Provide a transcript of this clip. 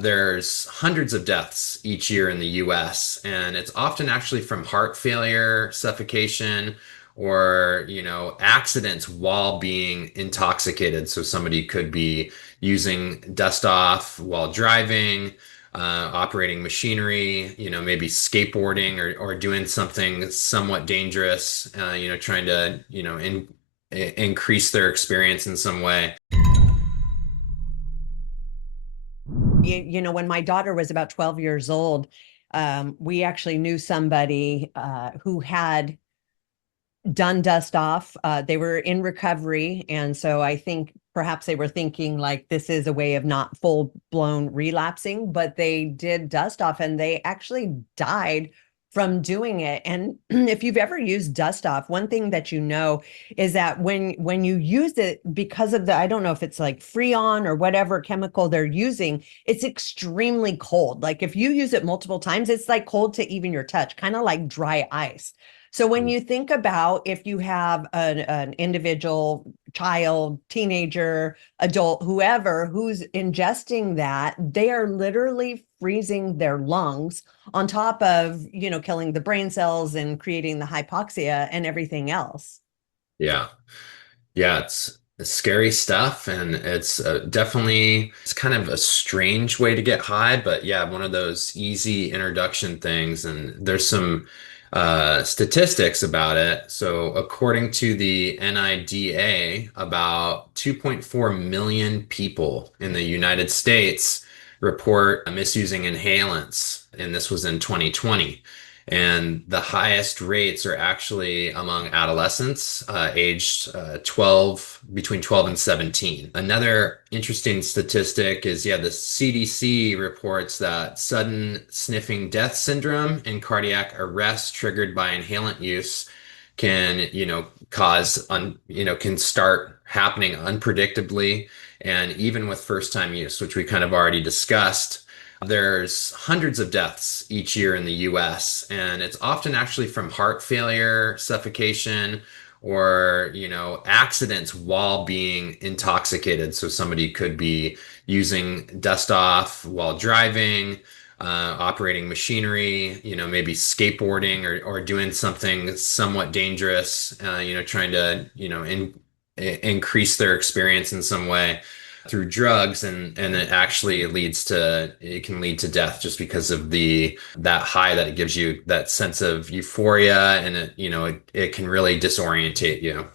There's hundreds of deaths each year in the US, and it's often actually from heart failure, suffocation, or, accidents while being intoxicated. So somebody could be using dust off while driving, operating machinery, maybe skateboarding or doing something somewhat dangerous, trying to, increase their experience in some way. When my daughter was about 12 years old, we actually knew somebody who had done dust off. They were in recovery. And so I think perhaps they were thinking like this is a way of not full blown relapsing, but they did dust off and they actually died from doing it. And if you've ever used dust off, one thing that you know is that when you use it, because of the, I don't know if it's like Freon or whatever chemical they're using, it's extremely cold. Like if you use it multiple times, it's like cold to even your touch, kind of like dry ice. So when you think about if you have an individual, child, teenager, adult, whoever who's ingesting that, they are literally freezing their lungs on top of, killing the brain cells and creating the hypoxia and everything else. Yeah. Yeah, it's scary stuff, and it's definitely it's kind of a strange way to get high, but yeah, one of those easy introduction things. And there's some statistics about it. So according to the NIDA, about 2.4 million people in the United States report misusing inhalants, and this was in 2020. And the highest rates are actually among adolescents aged 12, between 12 and 17. Another interesting statistic is, yeah, the CDC reports that sudden sniffing death syndrome and cardiac arrest triggered by inhalant use can, can start happening unpredictably. And even with first time use, which we kind of already discussed, there's hundreds of deaths each year in the US, and it's often actually from heart failure, suffocation, or, accidents while being intoxicated. So somebody could be using dust off while driving, operating machinery, maybe skateboarding or doing something somewhat dangerous, trying to, increase their experience in some way through drugs, and it can lead to death just because of that high that it gives you, that sense of euphoria, and it can really disorientate you.